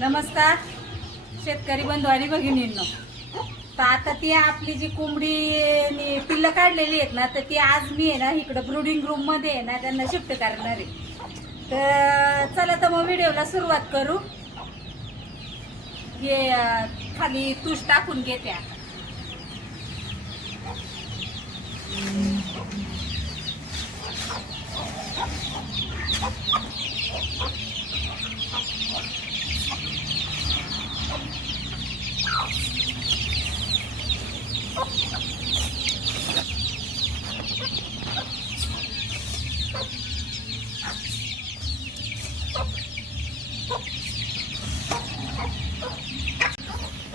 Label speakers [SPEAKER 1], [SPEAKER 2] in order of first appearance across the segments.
[SPEAKER 1] नमस्कार शेतकरी बंधू आणि भगिनींनो. तर आता ती आपली जी कोंबडी पिल्लं काढलेली आहेत ना तर ती आज मी आहे ना इकडं ब्रुडिंग रूममध्ये आहे ना त्यांना शिफ्ट करणार आहे. तर चला तर मग व्हिडिओला सुरुवात करू. हे खाली तूस टाकून घेते आता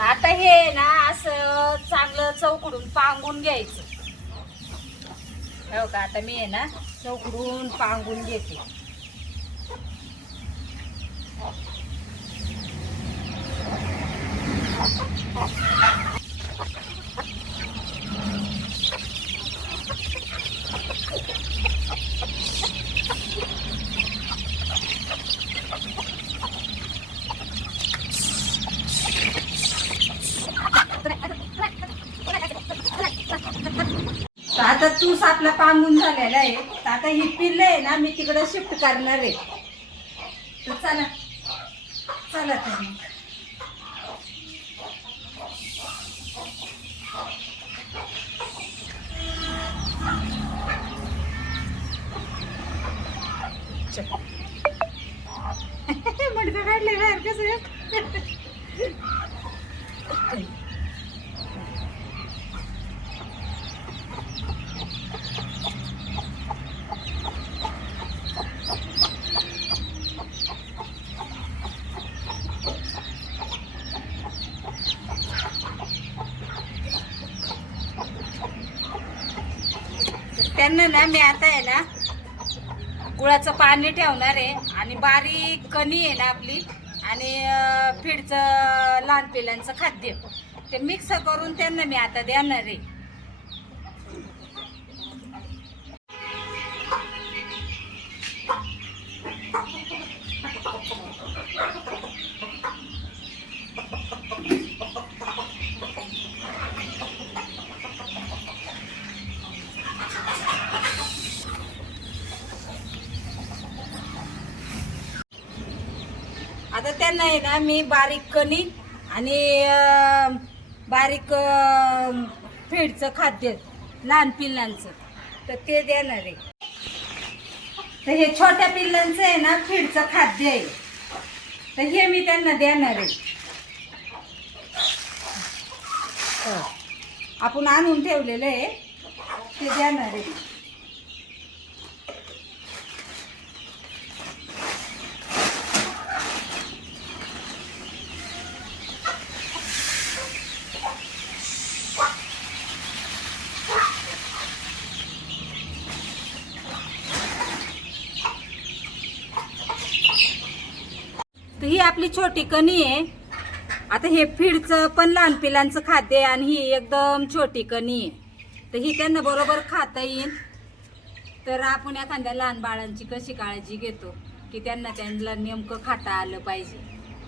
[SPEAKER 1] आता हे ना असं चांगलं चौकडून पांगून घ्यायचं. हो का? आता मी आहे ना चौकडून पांगून घेते. तर आता तूस आपला पांगून झालेला आहे. तर आता ही पिल्लं आहे ना मी तिकडं शिफ्ट करणार आहे. तर चला. चला तर मग. मडकं काढले बाहेर कसं? त्यांना ना मी आता आहे ना गुळाचं पाणी ठेवणार आहे आणि बारीक कणी आहे ना आपली आणि अं, फीडचं लहान पिलांचं खाद्य. ते मिक्स करून त्यांना मी आता देणार आहे. आता त्यांना आहे ना मी बारीक कणी आणि बारीक फीडचं खाद्य लहान पिल्लांचं तर ते देणार आहे. तर हे छोट्या पिल्लांचं आहे ना फीडचं खाद्य आहे. तर हे मी त्यांना देणार आहे. हो. आपण आणून ठेवलेलं आहे. ते देणार आहे. तर ही आपली छोटी कणी आहे. आता हे फीडचं पण लहान पिलांचं खाद्य आहे आणि ही एकदम छोटी कणी आहे. तर ही त्यांना बरोबर खाता येईल. तर आपण एखाद्या लहान बाळांची कशी काळजी घेतो की त्यांना त्यांना नेमकं खाता आलं पाहिजे.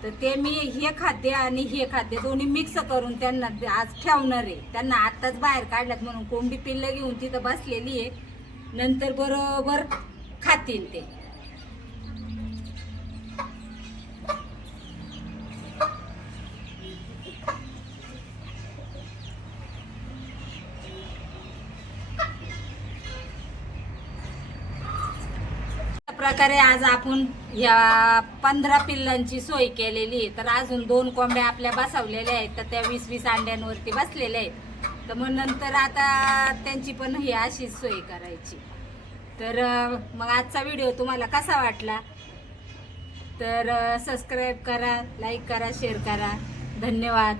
[SPEAKER 1] तर ते मी हे खाद्य आणि हे खाद्य दोन्ही मिक्स करून त्यांना आज ठेवणार आहे. त्यांना आत्ताच बाहेर काढल्यात म्हणून कोंबडी पिल्लं घेऊन तिथं बसलेली आहे. नंतर बरोबर खातील ते. प्रकारे आज आपण या पंधरा पिल्लांची सोय केलेली आहे. तर अजून दोन कोंबड्या आपल्या बसवलेल्या आहेत. तर त्या वीस वीस अंड्यांवरती बसलेल्या आहेत. तर मग नंतर आता त्यांची पण ही अशीच सोय करायची. तर मग आजचा व्हिडिओ तुम्हाला कसा वाटला? तर सबस्क्राईब करा लाईक करा शेअर करा. धन्यवाद.